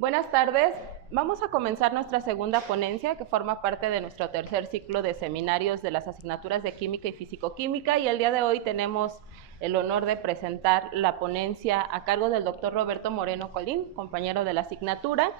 Buenas tardes. Vamos a comenzar nuestra segunda ponencia, que forma parte de nuestro tercer ciclo de seminarios de las asignaturas de Química y Fisicoquímica, y el día de hoy tenemos el honor de presentar la ponencia a cargo del doctor Roberto Moreno Colín, compañero de la asignatura.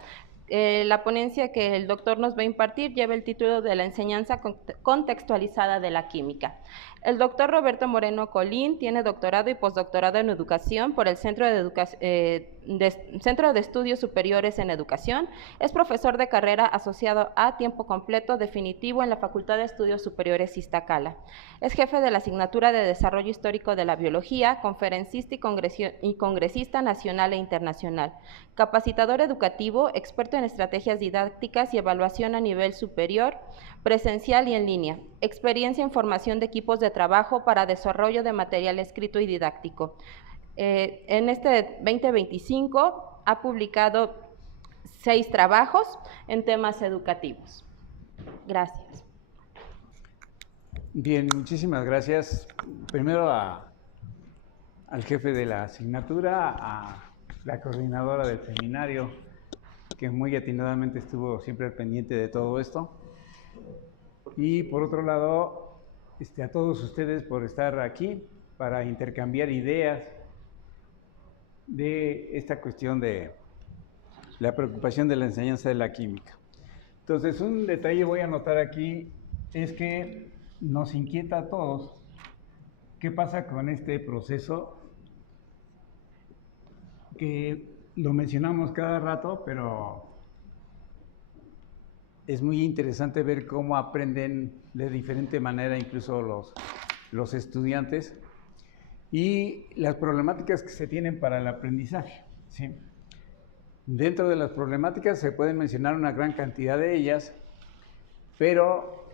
La ponencia que el doctor nos va a impartir lleva el título de la enseñanza contextualizada de la química. El doctor Roberto Moreno Colín tiene doctorado y postdoctorado en educación por el Centro de Estudios Superiores en Educación. Es profesor de carrera asociado a tiempo completo definitivo en la Facultad de Estudios Superiores Iztacala. Es jefe de la asignatura de Desarrollo Histórico de la Biología, conferencista y congresista nacional e internacional. Capacitador educativo, experto en estrategias didácticas y evaluación a nivel superior, presencial y en línea. Experiencia en formación de equipos de trabajo para desarrollo de material escrito y didáctico. En este 2025 ha publicado 6 trabajos en temas educativos. Gracias. Bien, muchísimas gracias. Primero al jefe de la asignatura, a la coordinadora del seminario, que muy atinadamente estuvo siempre al pendiente de todo esto. Y por otro lado, a todos ustedes por estar aquí para intercambiar ideas de esta cuestión de la preocupación de la enseñanza de la química. Entonces, un detalle voy a anotar aquí es que nos inquieta a todos qué pasa con este proceso que lo mencionamos cada rato, pero es muy interesante ver cómo aprenden de diferente manera incluso los estudiantes y las problemáticas que se tienen para el aprendizaje, ¿sí? Dentro de las problemáticas se pueden mencionar una gran cantidad de ellas, pero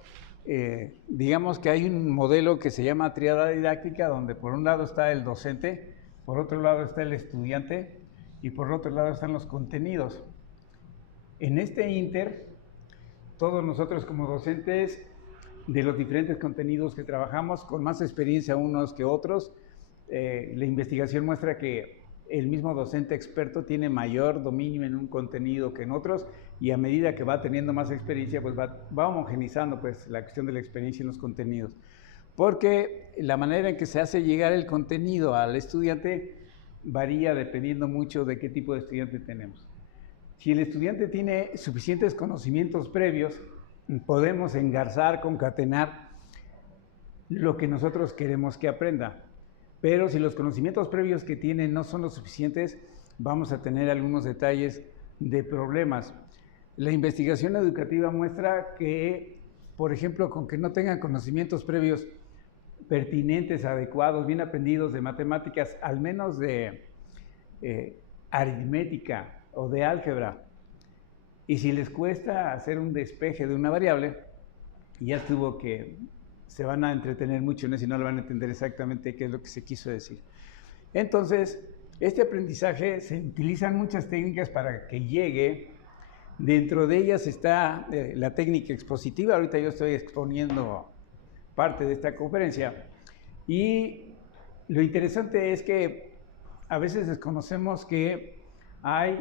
digamos que hay un modelo que se llama tríada didáctica, donde por un lado está el docente, por otro lado está el estudiante y por otro lado están los contenidos. En este ínter, todos nosotros como docentes de los diferentes contenidos que trabajamos, con más experiencia unos que otros, la investigación muestra que el mismo docente experto tiene mayor dominio en un contenido que en otros, y a medida que va teniendo más experiencia, pues va homogenizando pues, la cuestión de la experiencia en los contenidos. Porque la manera en que se hace llegar el contenido al estudiante varía dependiendo mucho de qué tipo de estudiante tenemos. Si el estudiante tiene suficientes conocimientos previos, podemos engarzar, concatenar lo que nosotros queremos que aprenda. Pero si los conocimientos previos que tiene no son los suficientes, vamos a tener algunos detalles de problemas. La investigación educativa muestra que, por ejemplo, con que no tengan conocimientos previos pertinentes, adecuados, bien aprendidos de matemáticas, al menos de aritmética o de álgebra, y si les cuesta hacer un despeje de una variable, ya estuvo que se van a entretener mucho en eso y no le van a entender exactamente qué es lo que se quiso decir. Entonces, este aprendizaje se utilizan muchas técnicas para que llegue. Dentro de ellas está la técnica expositiva. Ahorita yo estoy exponiendo parte de esta conferencia. Y lo interesante es que a veces desconocemos que hay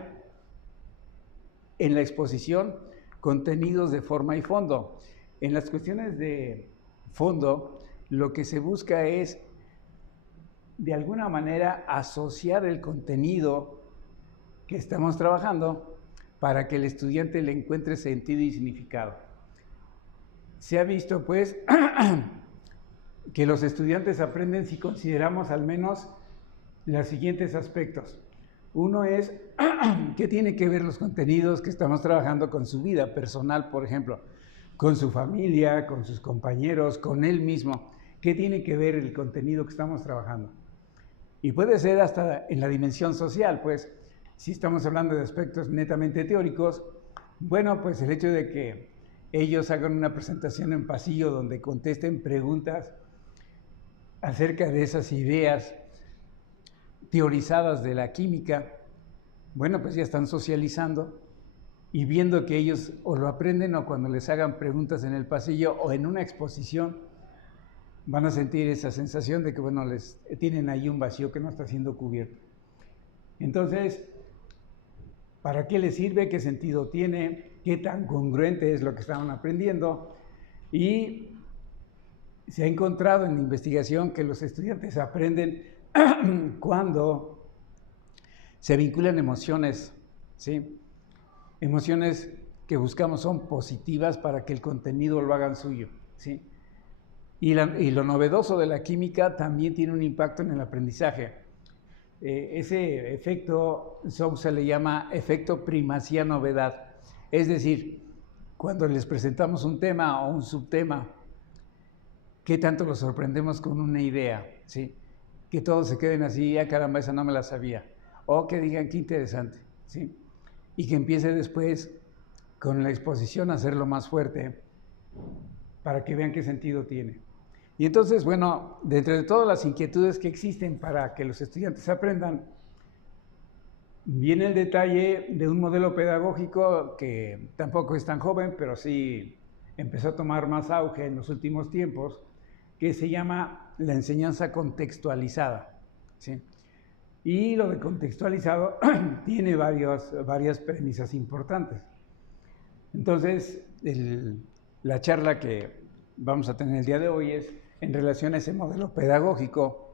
en la exposición contenidos de forma y fondo. En las cuestiones de fondo, lo que se busca es, de alguna manera, asociar el contenido que estamos trabajando para que el estudiante le encuentre sentido y significado. Se ha visto, pues, que los estudiantes aprenden si consideramos al menos los siguientes aspectos. Uno es, ¿qué tiene que ver los contenidos que estamos trabajando con su vida personal, por ejemplo? Con su familia, con sus compañeros, con él mismo. ¿Qué tiene que ver el contenido que estamos trabajando? Y puede ser hasta en la dimensión social, pues, si estamos hablando de aspectos netamente teóricos, bueno, pues el hecho de que ellos hagan una presentación en pasillo donde contesten preguntas acerca de esas ideas teorizadas de la química, bueno, pues ya están socializando y viendo que ellos o lo aprenden o cuando les hagan preguntas en el pasillo o en una exposición, van a sentir esa sensación de que, bueno, tienen ahí un vacío que no está siendo cubierto. Entonces, ¿Para qué les sirve? ¿Qué sentido tiene? ¿Qué tan congruente es lo que estaban aprendiendo? Y se ha encontrado en la investigación que los estudiantes aprenden cuando se vinculan emociones, ¿sí? Emociones que buscamos son positivas para que el contenido lo hagan suyo, ¿sí? Y lo novedoso de la química también tiene un impacto en el aprendizaje. Ese efecto Sousa le llama efecto primacía-novedad. Es decir, cuando les presentamos un tema o un subtema, ¿qué tanto los sorprendemos con una idea? ¿Sí? Que todos se queden así, ah, caramba, esa no me la sabía. O que digan, qué interesante, ¿sí? Y que empiece después con la exposición a hacerlo más fuerte para que vean qué sentido tiene. Y entonces, bueno, dentro de todas las inquietudes que existen para que los estudiantes aprendan, viene el detalle de un modelo pedagógico que tampoco es tan joven, pero sí empezó a tomar más auge en los últimos tiempos, que se llama la enseñanza contextualizada, ¿sí? Y lo de contextualizado tiene varias premisas importantes. Entonces, la charla que vamos a tener el día de hoy es en relación a ese modelo pedagógico.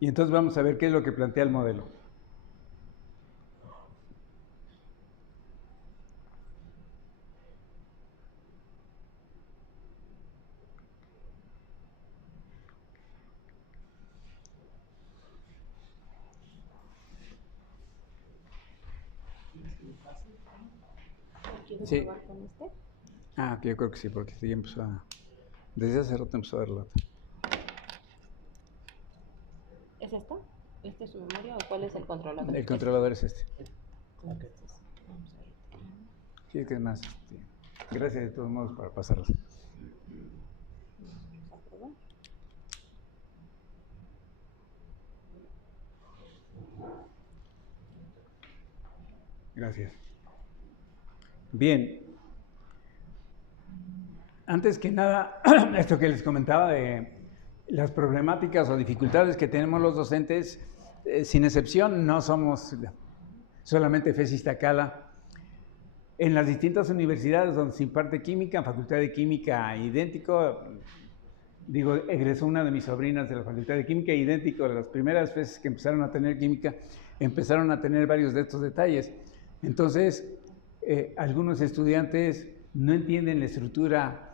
Y entonces vamos a ver qué es lo que plantea el modelo. ¿Quieres Sí. probar con este? Ah, yo creo que sí, porque sí empezó a... Desde hace rato empezó a dar lata. ¿Es esta? ¿Este es su memoria o cuál es el controlador? El controlador es este. Vamos a ver. Sí, que es más. Gracias de todos modos para pasarlos. Vamos a probar. Gracias. Bien. Antes que nada, esto que les comentaba de las problemáticas o dificultades que tenemos los docentes, sin excepción, no somos solamente FES Iztacala. En las distintas universidades donde se imparte química, en Facultad de Química idéntico, digo, egresó una de mis sobrinas de la Facultad de Química idéntico, las primeras veces que empezaron a tener química, empezaron a tener varios de estos detalles. Entonces, algunos estudiantes no entienden la estructura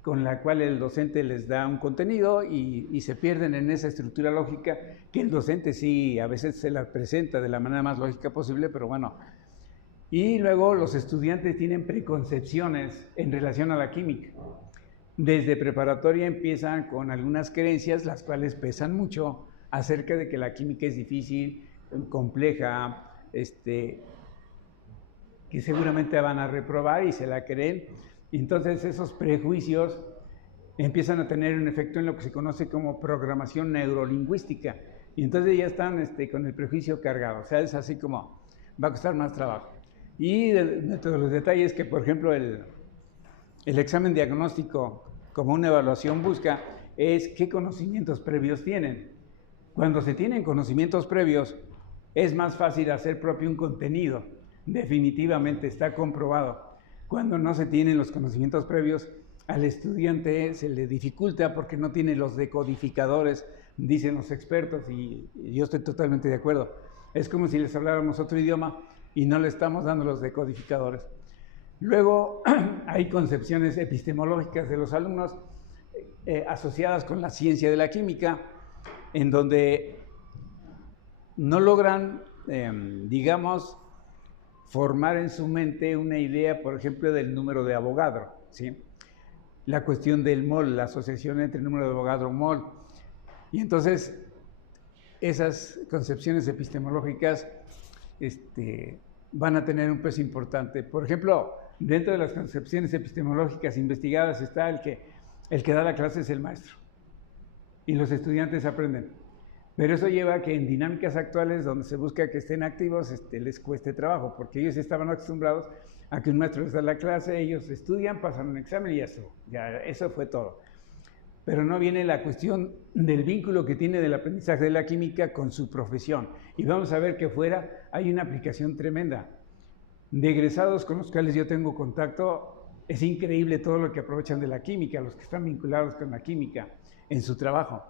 con la cual el docente les da un contenido y se pierden en esa estructura lógica que el docente sí a veces se la presenta de la manera más lógica posible, pero bueno. Y luego los estudiantes tienen preconcepciones en relación a la química. Desde preparatoria empiezan con algunas creencias, las cuales pesan mucho, acerca de que la química es difícil, compleja, que seguramente van a reprobar y se la creen. Entonces esos prejuicios empiezan a tener un efecto en lo que se conoce como programación neurolingüística. Y entonces ya están con el prejuicio cargado. O sea, es así como, va a costar más trabajo. Y dentro de los detalles que, por ejemplo, el examen diagnóstico, como una evaluación busca, es qué conocimientos previos tienen. Cuando se tienen conocimientos previos, es más fácil hacer propio un contenido. Definitivamente está comprobado. Cuando no se tienen los conocimientos previos, al estudiante se le dificulta porque no tiene los decodificadores, dicen los expertos, y yo estoy totalmente de acuerdo. Es como si les habláramos otro idioma y no le estamos dando los decodificadores. Luego hay concepciones epistemológicas de los alumnos asociadas con la ciencia de la química, en donde no logran, digamos, formar en su mente una idea, por ejemplo, del número de Avogadro, ¿sí? La cuestión del mol, la asociación entre el número de Avogadro y mol. Y entonces, esas concepciones epistemológicas van a tener un peso importante. Por ejemplo, dentro de las concepciones epistemológicas investigadas está el que da la clase es el maestro. Y los estudiantes aprenden. Pero eso lleva a que en dinámicas actuales donde se busca que estén activos, les cueste trabajo, porque ellos estaban acostumbrados a que un maestro les da la clase, ellos estudian, pasan un examen y eso fue todo. pero no viene la cuestión del vínculo que tiene del aprendizaje de la química con su profesión. Y vamos a ver que fuera hay una aplicación tremenda. De egresados con los cuales yo tengo contacto, es increíble todo lo que aprovechan de la química, los que están vinculados con la química en su trabajo.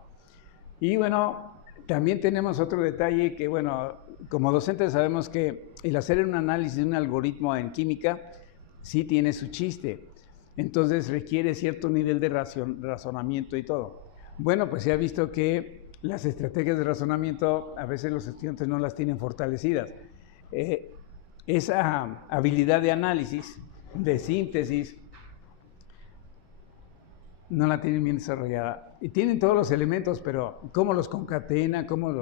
Y bueno, también tenemos otro detalle que, bueno, como docentes sabemos que el hacer un análisis de un algoritmo en química sí tiene su chiste. Entonces requiere cierto nivel de razonamiento y todo. Bueno, pues se ha visto que las estrategias de razonamiento a veces los estudiantes no las tienen fortalecidas. Esa habilidad de análisis, de síntesis, no la tienen bien desarrollada. Y tienen todos los elementos, pero cómo los concatena, cómo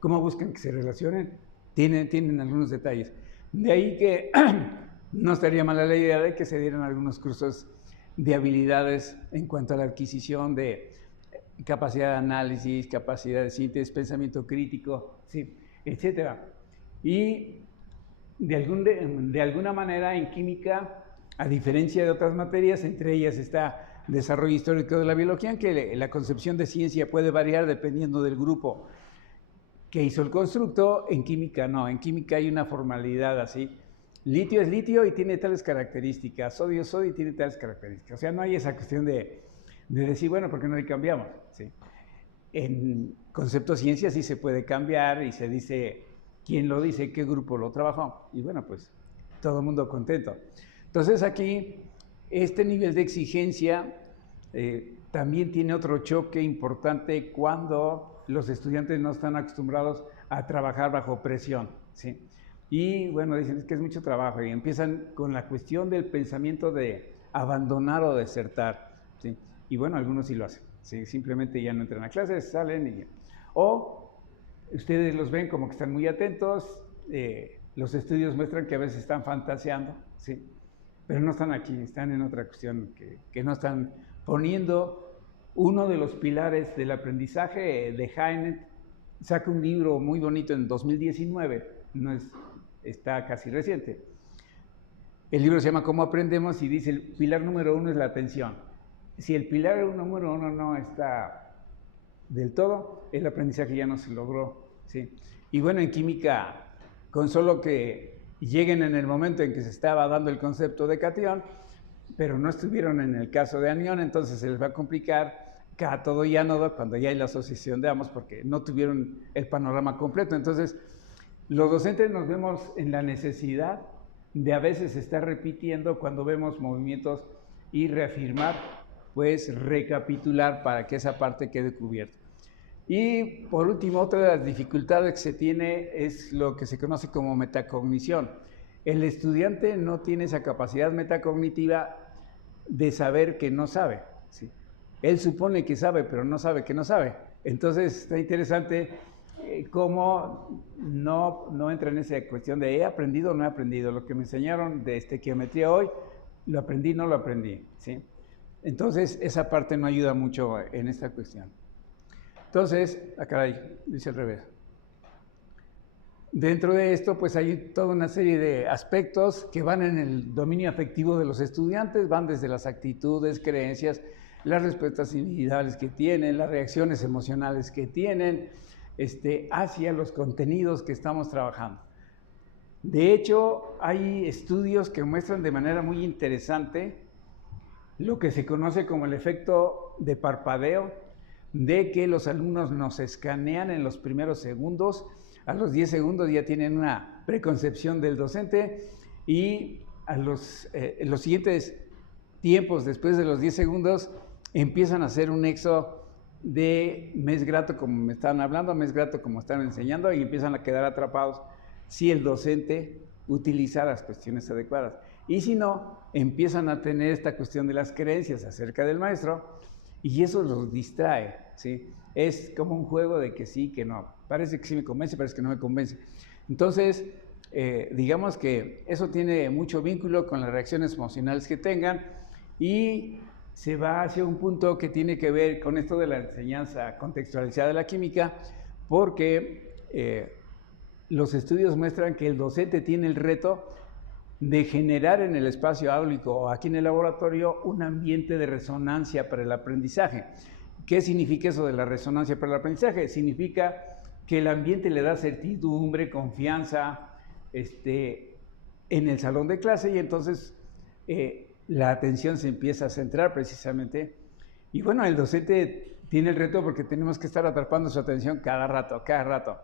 buscan que se relacionen, tienen algunos detalles. De ahí que no estaría mala la idea de que se dieran algunos cursos de habilidades en cuanto a la adquisición de capacidad de análisis, capacidad de síntesis, pensamiento crítico, sí, etc. Y de alguna manera en química, a diferencia de otras materias, entre ellas está desarrollo histórico de la biología, en que la concepción de ciencia puede variar dependiendo del grupo que hizo el constructo. En química no, en química hay una formalidad así. Litio es litio y tiene tales características, sodio es sodio y tiene tales características. O sea, no hay esa cuestión de decir, bueno, ¿por qué no le cambiamos? ¿Sí? En concepto de ciencia sí se puede cambiar y se dice quién lo dice, qué grupo lo trabajó. Y bueno, pues todo el mundo contento. Entonces aquí, este nivel de exigencia también tiene otro choque importante cuando los estudiantes no están acostumbrados a trabajar bajo presión, ¿sí? Y bueno, dicen que es mucho trabajo y empiezan con la cuestión del pensamiento de abandonar o desertar, ¿sí? Y bueno, algunos sí lo hacen, ¿sí? Simplemente ya no entran a clases, salen o ustedes los ven como que están muy atentos, los estudios muestran que a veces están fantaseando, ¿sí? Pero no están aquí, están en otra cuestión que no están poniendo uno de los pilares del aprendizaje. De Hynek saca un libro muy bonito en 2019, está casi reciente. El libro se llama ¿Cómo aprendemos? Y dice el pilar número 1 es la atención. Si el pilar número 1 no está del todo, el aprendizaje ya no se logró, ¿sí? Y bueno, en química, con solo que lleguen en el momento en que se estaba dando el concepto de catión, pero no estuvieron en el caso de anión, entonces se les va a complicar cátodo y ánodo cuando ya hay la asociación de ambos, porque no tuvieron el panorama completo. Entonces, los docentes nos vemos en la necesidad de a veces estar repitiendo cuando vemos movimientos y reafirmar, pues recapitular para que esa parte quede cubierta. Y por último, otra de las dificultades que se tiene es lo que se conoce como metacognición. El estudiante no tiene esa capacidad metacognitiva de saber que no sabe, ¿sí? Él supone que sabe, pero no sabe que no sabe. Entonces está interesante cómo no entra en esa cuestión de he aprendido o no he aprendido. Lo que me enseñaron de estequiometría hoy, lo aprendí, no lo aprendí, ¿sí? Entonces esa parte no ayuda mucho en esta cuestión. Entonces, caray, dice al revés. Dentro de esto, pues hay toda una serie de aspectos que van en el dominio afectivo de los estudiantes, van desde las actitudes, creencias, las respuestas individuales que tienen, las reacciones emocionales que tienen, hacia los contenidos que estamos trabajando. De hecho, hay estudios que muestran de manera muy interesante lo que se conoce como el efecto de parpadeo, de que los alumnos nos escanean en los primeros segundos, a los 10 segundos ya tienen una preconcepción del docente y a los siguientes tiempos, después de los 10 segundos, empiezan a hacer un nexo de me es grato como me están hablando, me es grato como están enseñando y empiezan a quedar atrapados si el docente utiliza las cuestiones adecuadas. Y si no, empiezan a tener esta cuestión de las creencias acerca del maestro y eso los distrae, ¿sí? Es como un juego de que sí, que no. Parece que sí me convence, parece que no me convence. Entonces, digamos que eso tiene mucho vínculo con las reacciones emocionales que tengan y se va hacia un punto que tiene que ver con esto de la enseñanza contextualizada de la química, porque los estudios muestran que el docente tiene el reto de generar en el espacio áulico o aquí en el laboratorio un ambiente de resonancia para el aprendizaje. ¿Qué significa eso de la resonancia para el aprendizaje? Significa que el ambiente le da certidumbre, confianza en el salón de clase y entonces la atención se empieza a centrar precisamente. Y bueno, el docente tiene el reto porque tenemos que estar atrapando su atención cada rato, cada rato.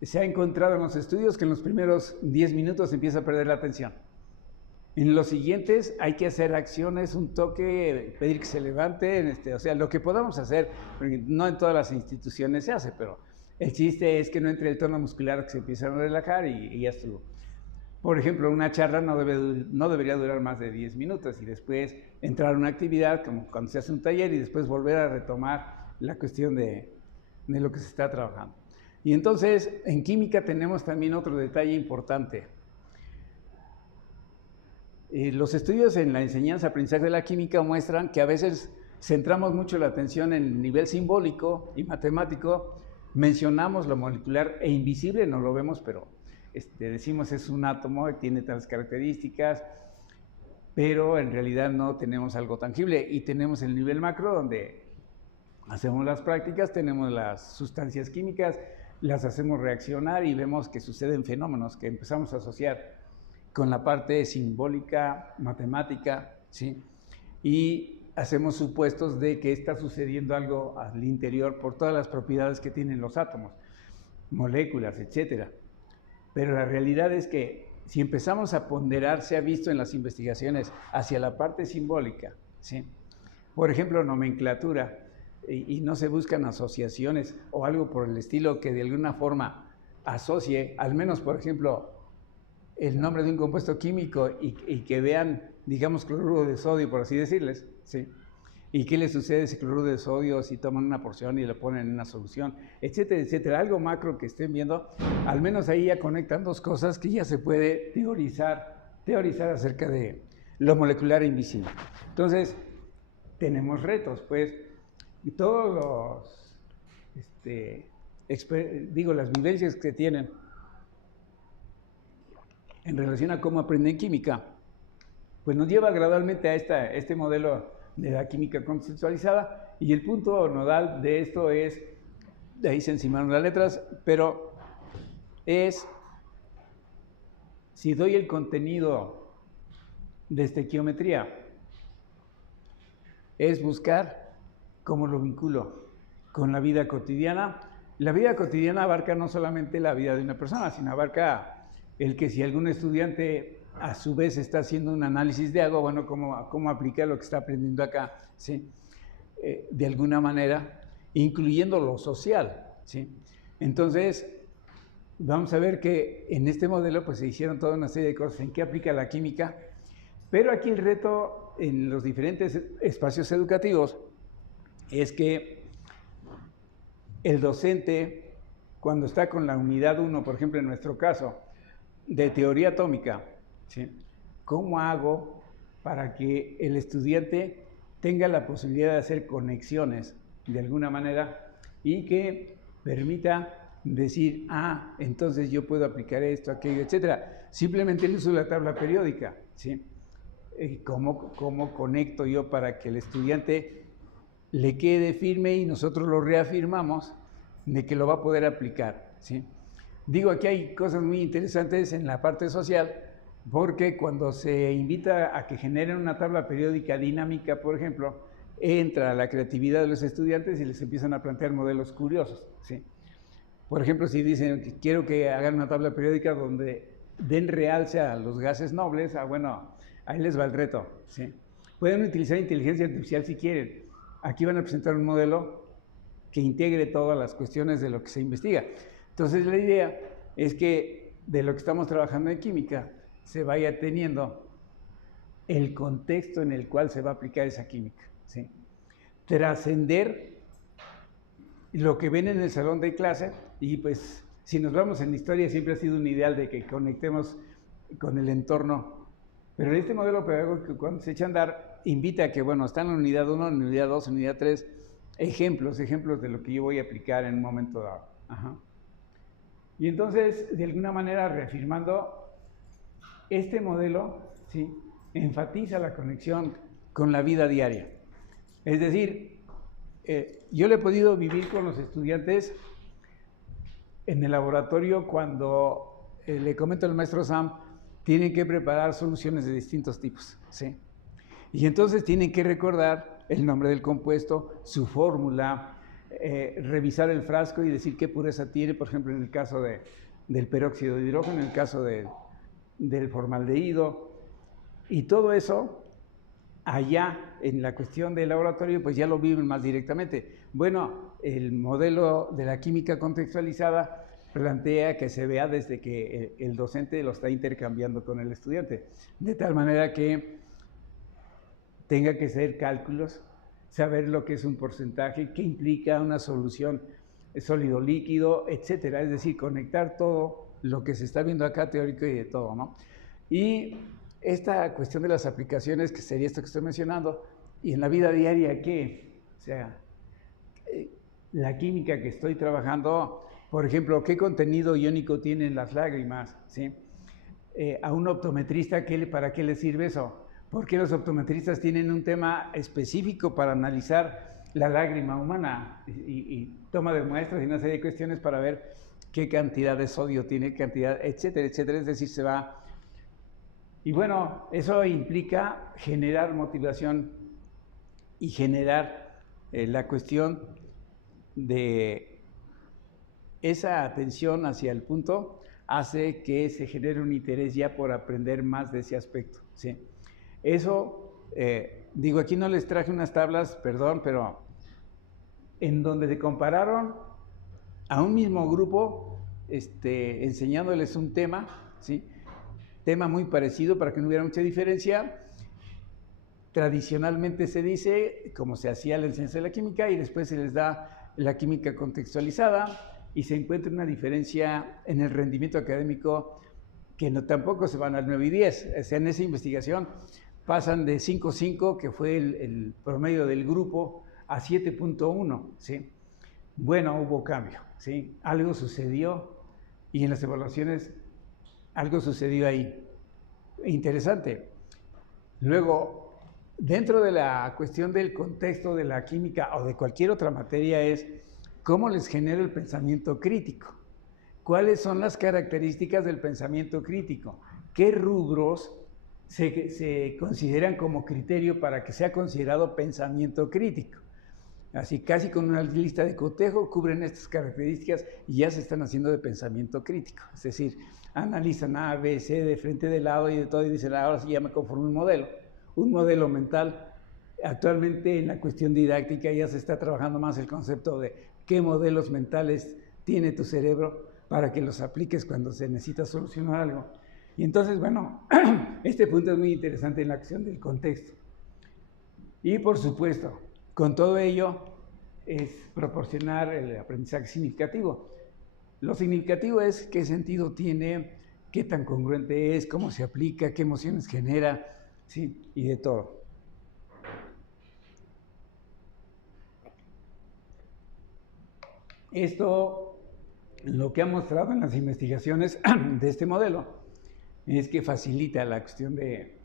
Se ha encontrado en los estudios que en los primeros 10 minutos empieza a perder la atención. En los siguientes hay que hacer acciones, un toque, pedir que se levanten, o sea, lo que podamos hacer, porque no en todas las instituciones se hace, pero el chiste es que no entre el tono muscular, que se empiezan a relajar y ya estuvo. Por ejemplo, una charla no debería durar más de 10 minutos y después entrar a una actividad, como cuando se hace un taller, y después volver a retomar la cuestión de lo que se está trabajando. Y entonces, en química tenemos también otro detalle importante. Los estudios en la enseñanza-aprendizaje de la química muestran que a veces centramos mucho la atención en el nivel simbólico y matemático, mencionamos lo molecular e invisible, no lo vemos, pero decimos es un átomo, tiene tales características, pero en realidad no tenemos algo tangible. Y tenemos el nivel macro, donde hacemos las prácticas, tenemos las sustancias químicas, las hacemos reaccionar y vemos que suceden fenómenos que empezamos a asociar con la parte simbólica, matemática, ¿sí? Y hacemos supuestos de que está sucediendo algo al interior por todas las propiedades que tienen los átomos, moléculas, etcétera. Pero la realidad es que si empezamos a ponderar, se ha visto en las investigaciones hacia la parte simbólica, ¿sí? Por ejemplo, nomenclatura, y no se buscan asociaciones o algo por el estilo que de alguna forma asocie, al menos, por ejemplo, el nombre de un compuesto químico y que vean, digamos, cloruro de sodio, por así decirles, ¿sí? ¿Y qué le sucede a ese cloruro de sodio si toman una porción y lo ponen en una solución, etcétera, etcétera? Algo macro que estén viendo, al menos ahí ya conectan dos cosas que ya se puede teorizar acerca de lo molecular e invisible. Entonces, tenemos retos, pues, y todos las vivencias que tienen en relación a cómo aprenden química, pues nos lleva gradualmente a este modelo de la química conceptualizada, y el punto nodal de esto es, de ahí se encimaron las letras, pero es, si doy el contenido de estequiometría, es buscar cómo lo vinculo con la vida cotidiana. La vida cotidiana abarca no solamente la vida de una persona, sino abarca el que si algún estudiante a su vez está haciendo un análisis de algo, bueno, cómo aplicar lo que está aprendiendo acá, ¿sí? De alguna manera, incluyendo lo social, ¿sí? Entonces, vamos a ver que en este modelo pues se hicieron toda una serie de cosas en qué aplica la química, pero aquí el reto en los diferentes espacios educativos es que el docente, cuando está con la unidad 1, por ejemplo en nuestro caso, de teoría atómica, ¿sí? ¿Cómo hago para que el estudiante tenga la posibilidad de hacer conexiones de alguna manera y que permita decir, entonces yo puedo aplicar esto, aquello, etcétera? Simplemente el uso de la tabla periódica, ¿sí? ¿Cómo conecto yo para que el estudiante le quede firme y nosotros lo reafirmamos de que lo va a poder aplicar, ¿sí? Digo, aquí hay cosas muy interesantes en la parte social, porque cuando se invita a que generen una tabla periódica dinámica, por ejemplo, entra la creatividad de los estudiantes y les empiezan a plantear modelos curiosos, ¿sí? Por ejemplo, si dicen que quiero que hagan una tabla periódica donde den realce a los gases nobles, bueno, ahí les va el reto, ¿sí? Pueden utilizar inteligencia artificial si quieren. Aquí van a presentar un modelo que integre todas las cuestiones de lo que se investiga. Entonces, la idea es que de lo que estamos trabajando en química se vaya teniendo el contexto en el cual se va a aplicar esa química, ¿sí? Trascender lo que ven en el salón de clase, y pues si nos vamos en la historia siempre ha sido un ideal de que conectemos con el entorno, pero este modelo pedagógico cuando se echa a andar invita a que, bueno, están en unidad 1, en unidad 2, en unidad 3, ejemplos de lo que yo voy a aplicar en un momento dado. Y entonces, de alguna manera, reafirmando este modelo, ¿sí?, enfatiza la conexión con la vida diaria. Es decir, yo le he podido vivir con los estudiantes en el laboratorio cuando le comento al maestro Sam, tienen que preparar soluciones de distintos tipos, ¿sí? Y entonces tienen que recordar el nombre del compuesto, su fórmula, revisar el frasco y decir qué pureza tiene, por ejemplo, en el caso del peróxido de hidrógeno, en el caso del formaldehído, y todo eso allá en la cuestión del laboratorio pues ya lo viven más directamente. Bueno, el modelo de la química contextualizada plantea que se vea desde que el docente lo está intercambiando con el estudiante, de tal manera que tenga que hacer cálculos, saber lo que es un porcentaje, qué implica una solución sólido-líquido, etcétera. Es decir, conectar todo lo que se está viendo acá teórico y de todo, ¿no? Y esta cuestión de las aplicaciones, que sería esto que estoy mencionando, y en la vida diaria, ¿qué? O sea, la química que estoy trabajando, por ejemplo, ¿qué contenido iónico tienen las lágrimas? ¿Sí? A un optometrista, ¿para qué le sirve eso? Porque los optometristas tienen un tema específico para analizar la lágrima humana y toma de muestras y una serie de cuestiones para ver qué cantidad de sodio tiene, cantidad, etcétera, etcétera. Es decir, se va... Y bueno, eso implica generar motivación y generar la cuestión de esa atención hacia el punto, hace que se genere un interés ya por aprender más de ese aspecto, ¿sí? Eso, digo, aquí no les traje unas tablas, perdón, pero en donde se compararon a un mismo grupo, enseñándoles un tema, ¿sí?, tema muy parecido para que no hubiera mucha diferencia. Tradicionalmente se dice, como se hacía la enseñanza de la química, y después se les da la química contextualizada, y se encuentra una diferencia en el rendimiento académico que no, tampoco se van al 9 y 10. O sea, en esa investigación pasan de 5.5, que fue el promedio del grupo, a 7.1, ¿sí? Bueno, hubo cambio, ¿sí? Algo sucedió, y en las evaluaciones algo sucedió ahí. Interesante. Luego, dentro de la cuestión del contexto de la química o de cualquier otra materia es cómo les genera el pensamiento crítico. ¿Cuáles son las características del pensamiento crítico? ¿Qué rubros se consideran como criterio para que sea considerado pensamiento crítico? Así, casi con una lista de cotejo cubren estas características y ya se están haciendo de pensamiento crítico. Es decir, analizan A, B, C, de frente, de lado y de todo, y dicen, ahora sí ya me conformo un modelo mental. Actualmente en la cuestión didáctica ya se está trabajando más el concepto de qué modelos mentales tiene tu cerebro para que los apliques cuando se necesita solucionar algo. Y entonces, bueno, este punto es muy interesante en la acción del contexto. Y por supuesto, con todo ello es proporcionar el aprendizaje significativo. Lo significativo es qué sentido tiene, qué tan congruente es, cómo se aplica, qué emociones genera, ¿sí?, y de todo. Esto, lo que ha mostrado en las investigaciones de este modelo, es que facilita la cuestión de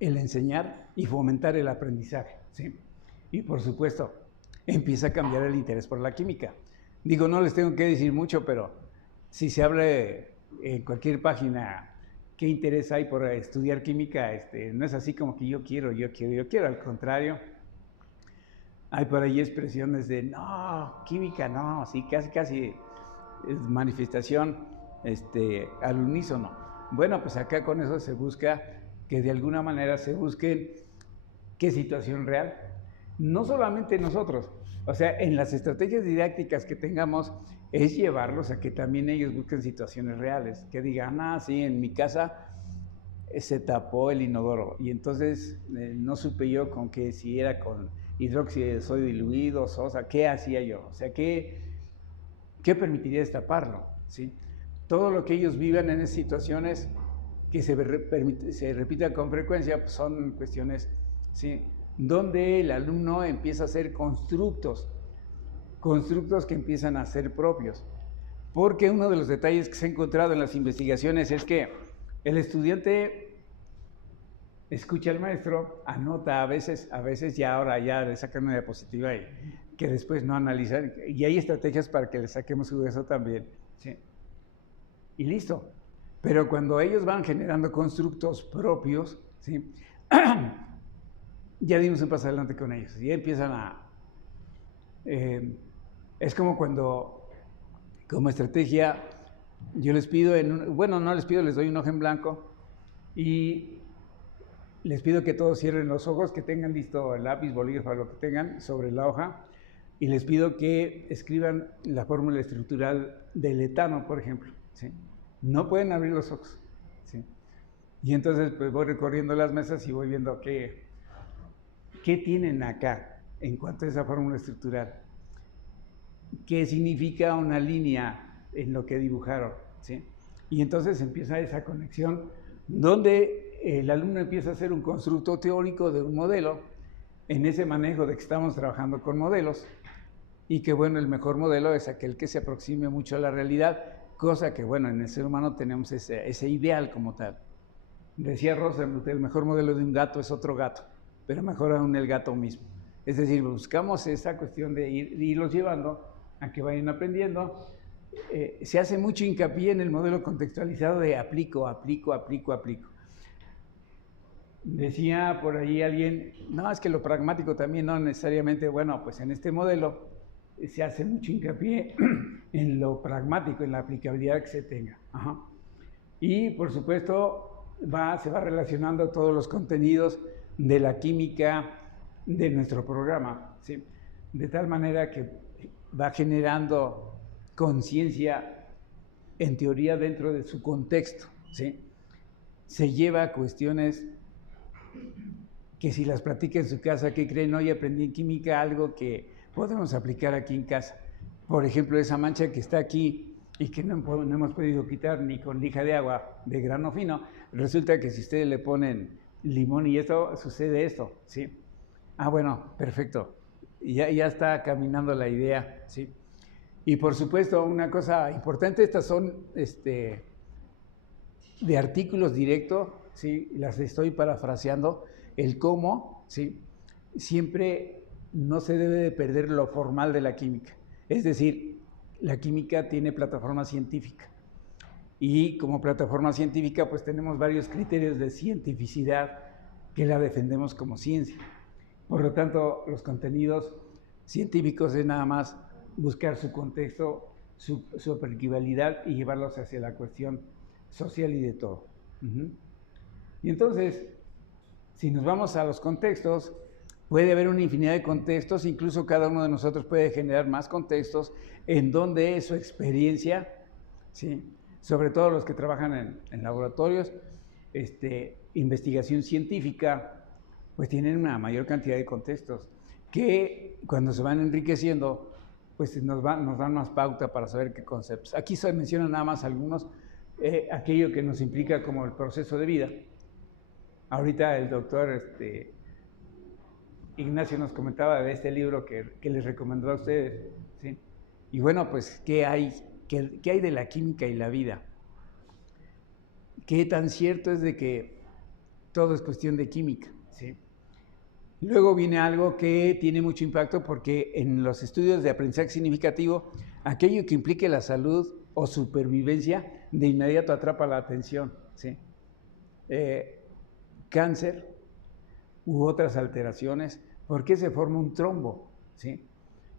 el enseñar y fomentar el aprendizaje, ¿sí? Y por supuesto, empieza a cambiar el interés por la química. Digo, no les tengo que decir mucho, pero si se abre en cualquier página qué interés hay por estudiar química, no es así como que yo quiero, al contrario. Hay por ahí expresiones de, no, química no, sí, casi es manifestación al unísono. Bueno, pues acá con eso se busca que de alguna manera se busquen qué situación real. No solamente nosotros, o sea, en las estrategias didácticas que tengamos, es llevarlos a que también ellos busquen situaciones reales, que digan, ah, sí, en mi casa se tapó el inodoro, y entonces no supe yo con qué, si era con hidróxido de sodio diluido, sosa, ¿qué hacía yo? O sea, ¿qué permitiría destaparlo? ¿Sí? Todo lo que ellos vivan en esas situaciones que se repitan con frecuencia, pues son cuestiones, ¿sí?, donde el alumno empieza a hacer constructos que empiezan a ser propios. Porque uno de los detalles que se ha encontrado en las investigaciones es que El estudiante escucha al maestro, anota a veces ya ahora ya le sacan una diapositiva y que después no analizan. Y hay estrategias para que le saquemos eso también. ¿Sí? Y listo. Pero cuando ellos van generando constructos propios, ¿sí? Ya dimos un paso adelante con ellos. Y empiezan a... es como cuando, como estrategia, yo les pido, bueno, no les pido, les doy un hoja en blanco y les pido que todos cierren los ojos, que tengan listo el lápiz, bolígrafo, lo que tengan sobre la hoja, y les pido que escriban la fórmula estructural del etano, por ejemplo. ¿Sí? No pueden abrir los ojos. ¿Sí? Y entonces pues voy recorriendo las mesas y voy viendo qué tienen acá en cuanto a esa fórmula estructural. ¿Qué significa una línea en lo que dibujaron? ¿Sí? Y entonces empieza esa conexión donde el alumno empieza a hacer un constructo teórico de un modelo en ese manejo de que estamos trabajando con modelos y que, bueno, el mejor modelo es aquel que se aproxime mucho a la realidad, cosa que, bueno, en el ser humano tenemos ese ideal como tal. Decía Rosenbluth, el mejor modelo de un gato es otro gato, pero mejor aún el gato mismo. Es decir, buscamos esa cuestión de irlos llevando a que vayan aprendiendo. Se hace mucho hincapié en el modelo contextualizado de aplico. Decía por ahí alguien, no, es que lo pragmático también no necesariamente, bueno, pues en este modelo se hace mucho hincapié en lo pragmático, en la aplicabilidad que se tenga. Ajá. Y por supuesto se va relacionando todos los contenidos de la química de nuestro programa, ¿sí? De tal manera que va generando conciencia en teoría dentro de su contexto, ¿sí? Se lleva a cuestiones que si las platica en su casa, ¿qué creen? Hoy aprendí en química algo que podemos aplicar aquí en casa. Por ejemplo, esa mancha que está aquí y que no hemos podido quitar ni con lija de agua de grano fino, resulta que si ustedes le ponen limón y esto, sucede esto, ¿sí? Ah, bueno, perfecto. Ya está caminando la idea, ¿sí? Y por supuesto, una cosa importante, estas son de artículos directos, ¿sí? Las estoy parafraseando, el cómo, ¿sí? Siempre no se debe de perder lo formal de la química. Es decir, la química tiene plataforma científica. Y como plataforma científica, pues tenemos varios criterios de cientificidad que la defendemos como ciencia. Por lo tanto, los contenidos científicos es nada más buscar su contexto, su aplicabilidad y llevarlos hacia la cuestión social y de todo. Y entonces, si nos vamos a los contextos, puede haber una infinidad de contextos, incluso cada uno de nosotros puede generar más contextos en donde su experiencia, ¿sí? Sobre todo los que trabajan en laboratorios, investigación científica, pues tienen una mayor cantidad de contextos que cuando se van enriqueciendo, pues nos dan más pauta para saber qué conceptos. Aquí se mencionan nada más algunos, aquello que nos implica como el proceso de vida. Ahorita el doctor Ignacio nos comentaba de este libro que les recomendó a ustedes, ¿sí? Y bueno, pues, ¿qué hay de la química y la vida? ¿Qué tan cierto es de que todo es cuestión de química? ¿Sí? Luego viene algo que tiene mucho impacto porque en los estudios de aprendizaje significativo, aquello que implique la salud o supervivencia, de inmediato atrapa la atención, ¿sí? Cáncer u otras alteraciones, ¿por qué se forma un trombo? ¿Sí?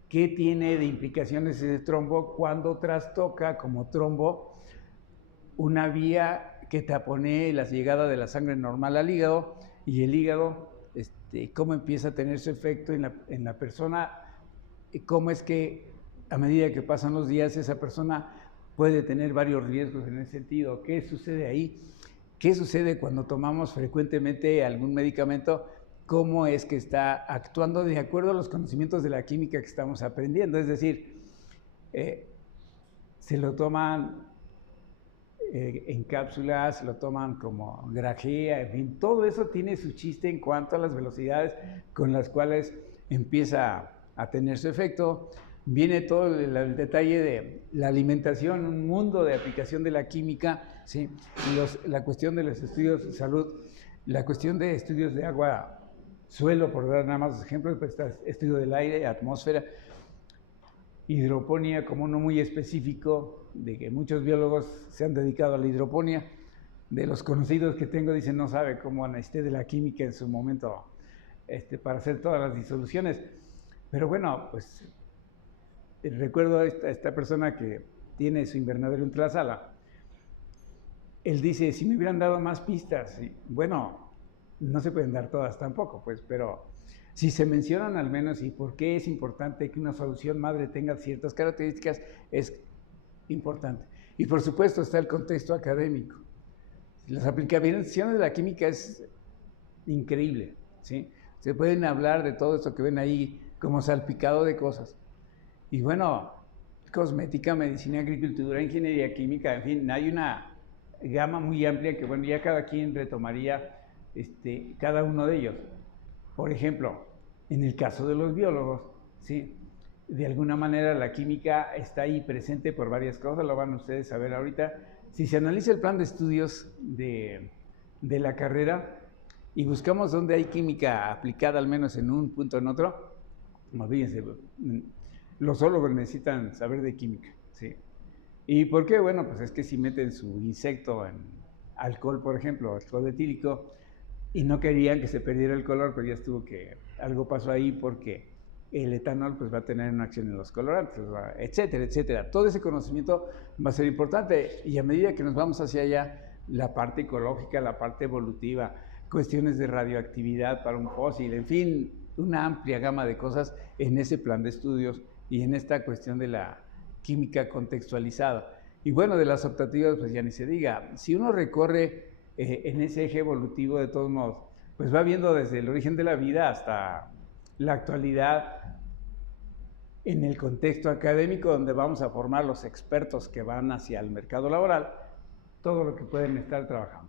¿Qué tiene de implicaciones ese trombo cuando trastoca como trombo una vía que taponee la llegada de la sangre normal al hígado y el hígado, cómo empieza a tener su efecto en la persona, cómo es que a medida que pasan los días esa persona puede tener varios riesgos en ese sentido? ¿Qué sucede ahí? ¿Qué sucede cuando tomamos frecuentemente algún medicamento? ¿Cómo es que está actuando de acuerdo a los conocimientos de la química que estamos aprendiendo? Es decir, se lo toman en cápsulas, lo toman como grajea, en fin, todo eso tiene su chiste en cuanto a las velocidades con las cuales empieza a tener su efecto. viene todo el detalle de la alimentación, un mundo de aplicación de la química, ¿sí? La cuestión de los estudios de salud, la cuestión de estudios de agua, suelo, por dar nada más ejemplos, pues está estudio del aire, atmósfera, hidroponía como uno muy específico, de que muchos biólogos se han dedicado a la hidroponía. De los conocidos que tengo dicen no sabe cómo analicé de la química en su momento para hacer todas las disoluciones. Pero bueno, pues recuerdo a esta persona que tiene su invernadero en Tlaxcala. Él dice, si me hubieran dado más pistas, y bueno, no se pueden dar todas tampoco, pues, pero si se mencionan al menos y por qué es importante que una solución madre tenga ciertas características, es importante. Y por supuesto está el contexto académico. Las aplicaciones de la química es increíble, ¿sí? Se pueden hablar de todo esto que ven ahí como salpicado de cosas. Y bueno, cosmética, medicina, agricultura, ingeniería química, en fin, hay una gama muy amplia que, bueno, ya cada quien retomaría cada uno de ellos. Por ejemplo, en el caso de los biólogos, ¿sí? De alguna manera la química está ahí presente por varias cosas, lo van ustedes a ver ahorita. Si se analiza el plan de estudios de la carrera y buscamos dónde hay química aplicada, al menos en un punto o en otro, no, fíjense, los zoólogos necesitan saber de química, ¿sí? ¿Y por qué? Bueno, pues es que si meten su insecto en alcohol, por ejemplo, alcohol etílico, y no querían que se perdiera el color, pero ya estuvo que algo pasó ahí porque el etanol pues va a tener una acción en los colorantes, etcétera, etcétera. Todo ese conocimiento va a ser importante y a medida que nos vamos hacia allá, la parte ecológica, la parte evolutiva, cuestiones de radioactividad para un fósil, en fin, una amplia gama de cosas en ese plan de estudios y en esta cuestión de la química contextualizada. Y bueno, de las optativas pues ya ni se diga. Si uno recorre en ese eje evolutivo, de todos modos, pues va viendo desde el origen de la vida hasta la actualidad en el contexto académico donde vamos a formar los expertos que van hacia el mercado laboral, todo lo que pueden estar trabajando.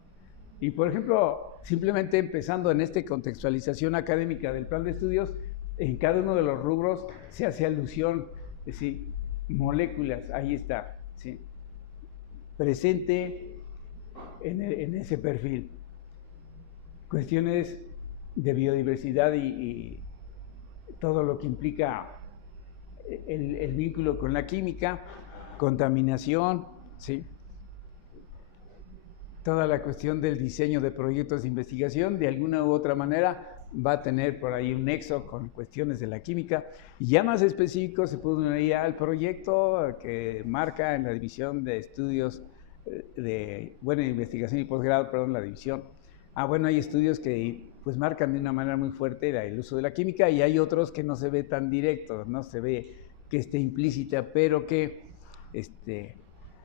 Y por ejemplo, simplemente empezando en esta contextualización académica del plan de estudios, en cada uno de los rubros se hace alusión, es decir, moléculas, ahí está, ¿sí? Presente en ese perfil. Cuestiones de biodiversidad y todo lo que implica el vínculo con la química, contaminación, ¿sí? Toda la cuestión del diseño de proyectos de investigación, de alguna u otra manera, va a tener por ahí un nexo con cuestiones de la química. Y ya más específico se puede ir al proyecto que marca en la división de estudios investigación y posgrado, perdón, la división. Bueno, hay estudios que pues marcan de una manera muy fuerte el uso de la química y hay otros que no se ve tan directo, no se ve que esté implícita, pero que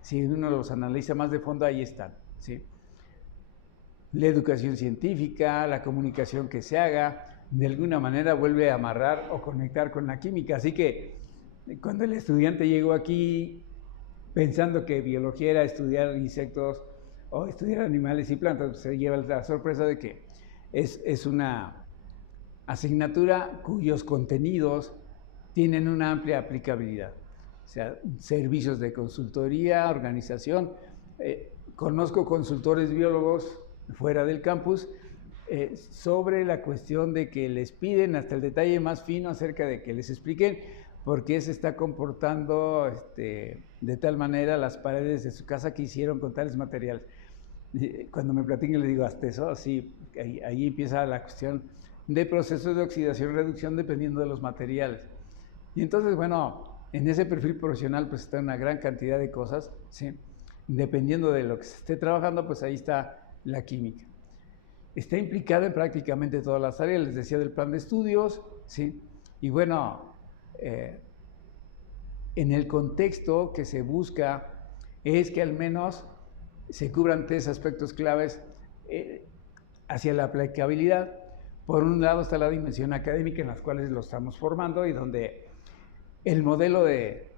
si uno los analiza más de fondo, ahí están, ¿sí? La educación científica, la comunicación que se haga, de alguna manera vuelve a amarrar o conectar con la química. Así que cuando el estudiante llegó aquí pensando que biología era estudiar insectos o estudiar animales y plantas, se lleva la sorpresa de que es una asignatura cuyos contenidos tienen una amplia aplicabilidad. O sea, servicios de consultoría, organización. Conozco consultores biólogos fuera del campus sobre la cuestión de que les piden hasta el detalle más fino acerca de que les expliquen por qué se está comportando de tal manera las paredes de su casa que hicieron con tales materiales. Cuando me platican les digo, hasta eso, sí, ahí empieza la cuestión de procesos de oxidación y reducción dependiendo de los materiales. Y entonces, bueno, en ese perfil profesional pues está una gran cantidad de cosas, ¿sí? Dependiendo de lo que se esté trabajando, pues ahí está la química. Está implicada en prácticamente todas las áreas, les decía del plan de estudios, ¿sí? Y bueno, en el contexto que se busca es que al menos se cubran tres aspectos claves hacia la aplicabilidad. Por un lado está la dimensión académica en las cuales lo estamos formando y donde el modelo de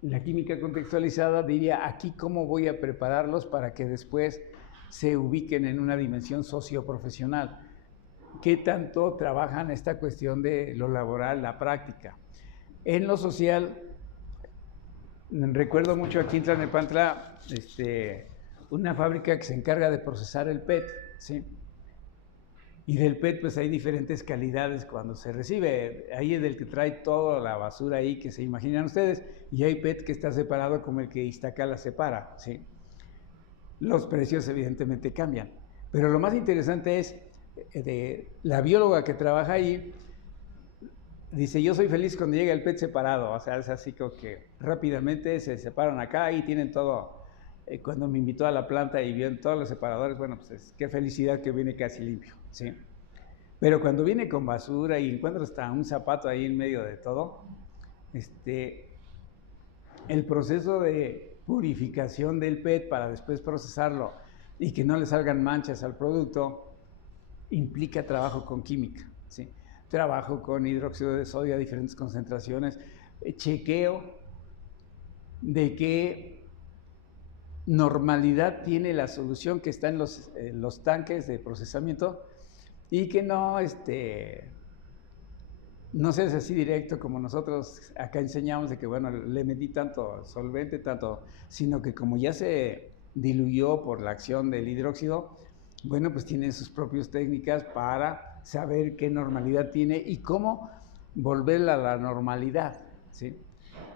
la química contextualizada diría aquí cómo voy a prepararlos para que después se ubiquen en una dimensión socioprofesional. ¿Qué tanto trabajan esta cuestión de lo laboral, la práctica? En lo social, recuerdo mucho aquí en Tlalnepantla, una fábrica que se encarga de procesar el PET, ¿sí? Y del PET pues hay diferentes calidades cuando se recibe. Hay del que trae toda la basura ahí que se imaginan ustedes, y hay PET que está separado como el que Iztacala separa, ¿sí? Los precios evidentemente cambian. Pero lo más interesante es, la bióloga que trabaja ahí, dice, yo soy feliz cuando llega el PET separado, o sea, es así como que rápidamente se separan acá y tienen todo. Cuando me invitó a la planta y vio todos los separadores, bueno, pues qué felicidad que viene casi limpio, ¿sí? Pero cuando viene con basura y encuentra hasta un zapato ahí en medio de todo, el proceso de purificación del PET para después procesarlo y que no le salgan manchas al producto, implica trabajo con química, ¿sí? Trabajo con hidróxido de sodio a diferentes concentraciones, chequeo de qué normalidad tiene la solución que está en los tanques de procesamiento y que no, no seas así directo como nosotros acá enseñamos de que, bueno, le metí tanto solvente, tanto, sino que como ya se diluyó por la acción del hidróxido, bueno, pues tiene sus propias técnicas para saber qué normalidad tiene y cómo volverla a la normalidad, ¿sí?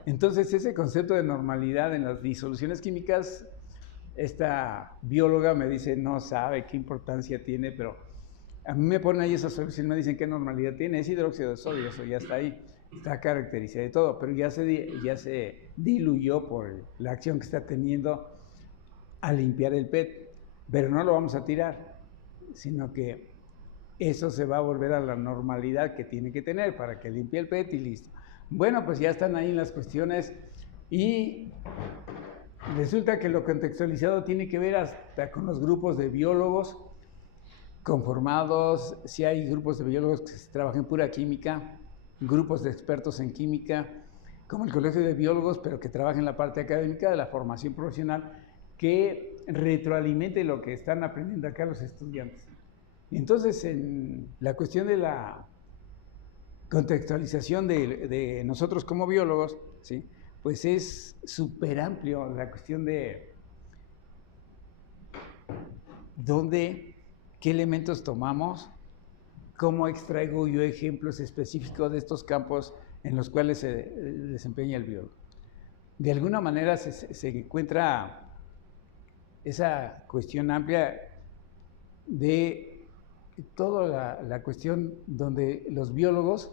Entonces, ese concepto de normalidad en las disoluciones químicas, esta bióloga me dice, no sabe qué importancia tiene, pero a mí me ponen ahí esa solución, me dicen qué normalidad tiene, es hidróxido de sodio, eso ya está ahí, está caracterizado y todo, pero ya se diluyó por la acción que está teniendo al limpiar el PET, pero no lo vamos a tirar, sino que eso se va a volver a la normalidad que tiene que tener para que limpie el PET y listo. Bueno, pues ya están ahí las cuestiones y resulta que lo contextualizado tiene que ver hasta con los grupos de biólogos conformados, si hay grupos de biólogos que trabajan en pura química, grupos de expertos en química, como el Colegio de Biólogos, pero que trabajan en la parte académica de la formación profesional, que retroalimente lo que están aprendiendo acá los estudiantes. Entonces, en la cuestión de la contextualización de nosotros como biólogos, ¿sí? Pues es súper amplio la cuestión de qué elementos tomamos, cómo extraigo yo ejemplos específicos de estos campos en los cuales se desempeña el biólogo. De alguna manera se encuentra esa cuestión amplia de toda la cuestión donde los biólogos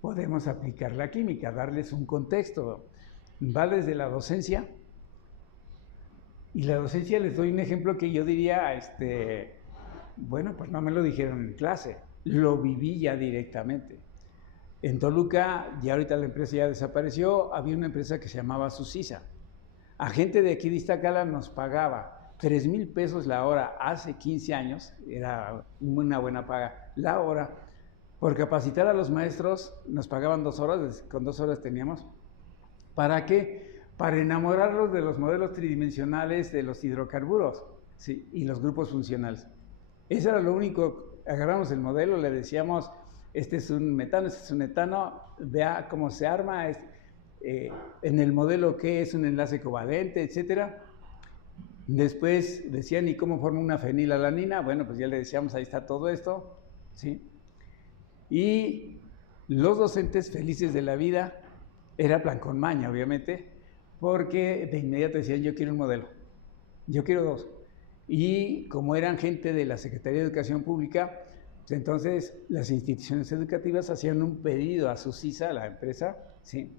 podemos aplicar la química, darles un contexto. Va desde la docencia, y la docencia les doy un ejemplo que yo diría, bueno, pues no me lo dijeron en clase, lo viví ya directamente. En Toluca, ya ahorita la empresa ya desapareció, había una empresa que se llamaba Susisa. A gente de aquí de Iztacala nos pagaba 3,000 pesos la hora hace 15 años, era una buena paga la hora. Por capacitar a los maestros nos pagaban 2 horas, con 2 horas teníamos. ¿Para qué? Para enamorarlos de los modelos tridimensionales de los hidrocarburos, ¿sí? Y los grupos funcionales. Eso era lo único. Agarramos el modelo, le decíamos, este es un metano, este es un etano, vea cómo se arma, en el modelo qué es un enlace covalente, etcétera. Después decían, ¿y cómo forma una fenilalanina? Bueno, pues ya le decíamos, ahí está todo esto, ¿sí? Y los docentes felices de la vida, era plan con maña, obviamente, porque de inmediato decían, yo quiero un modelo, yo quiero 2. Y como eran gente de la Secretaría de Educación Pública, pues entonces las instituciones educativas hacían un pedido a Susisa, a la empresa, ¿sí?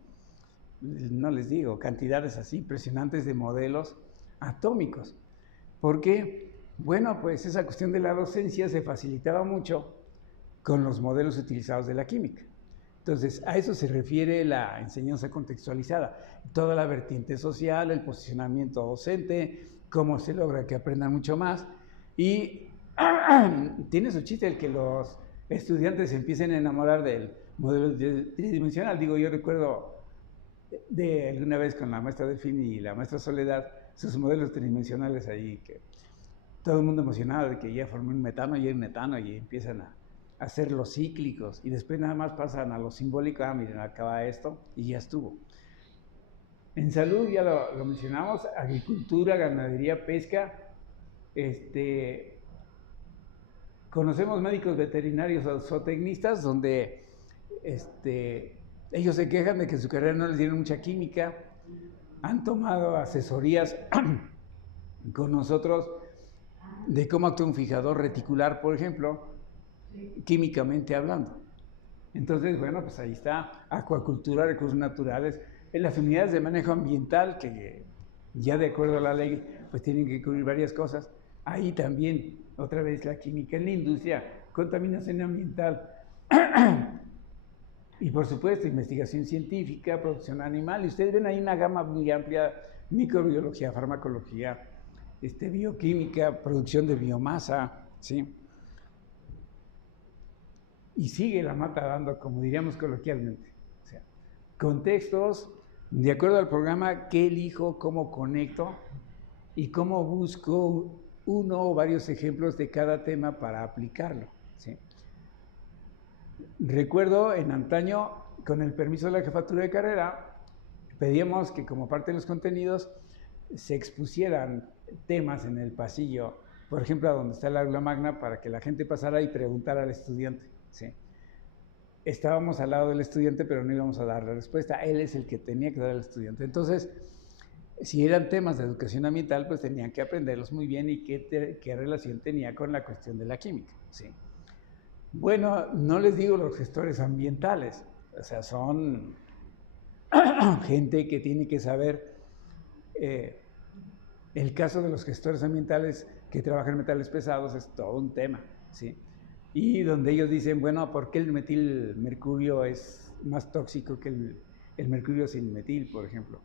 No les digo, cantidades así impresionantes de modelos atómicos. Porque, bueno, pues esa cuestión de la docencia se facilitaba mucho con los modelos utilizados de la química. Entonces, a eso se refiere la enseñanza contextualizada. Toda la vertiente social, el posicionamiento docente, cómo se logra que aprendan mucho más. Y tiene su chiste el que los estudiantes se empiecen a enamorar del modelo tridimensional. Digo, yo recuerdo de alguna vez con la maestra Delfín y la maestra Soledad, sus modelos tridimensionales ahí, que todo el mundo emocionado de que ya formó un metano y un etano y empiezan hacer los cíclicos y después nada más pasan a lo simbólico, miren, acaba esto y ya estuvo. En salud ya lo mencionamos, agricultura, ganadería, pesca, conocemos médicos veterinarios o zootecnistas donde ellos se quejan de que en su carrera no les dieron mucha química, han tomado asesorías con nosotros de cómo actúa un fijador reticular, por ejemplo, químicamente hablando. Entonces, bueno, pues ahí está, acuacultura, recursos naturales, en las unidades de manejo ambiental, que ya de acuerdo a la ley, pues tienen que cubrir varias cosas. Ahí también, otra vez, la química en la industria, contaminación ambiental, y por supuesto, investigación científica, producción animal, y ustedes ven ahí una gama muy amplia, microbiología, farmacología, bioquímica, producción de biomasa, ¿sí? Y sigue la mata dando, como diríamos coloquialmente. O sea, contextos, de acuerdo al programa, qué elijo, cómo conecto y cómo busco uno o varios ejemplos de cada tema para aplicarlo, ¿sí? Recuerdo en antaño, con el permiso de la jefatura de carrera, pedíamos que como parte de los contenidos se expusieran temas en el pasillo, por ejemplo, a donde está el aula magna, para que la gente pasara y preguntara al estudiante, ¿sí? Estábamos al lado del estudiante, pero no íbamos a dar la respuesta. Él es el que tenía que dar al estudiante. Entonces, si eran temas de educación ambiental, pues tenían que aprenderlos muy bien y qué relación tenía con la cuestión de la química, ¿sí? Bueno, no les digo los gestores ambientales, o sea, son gente que tiene que saber. El caso de los gestores ambientales que trabajan en metales pesados es todo un tema, ¿sí? Y donde ellos dicen, bueno, ¿por qué el metilmercurio es más tóxico que el mercurio sin metil, por ejemplo?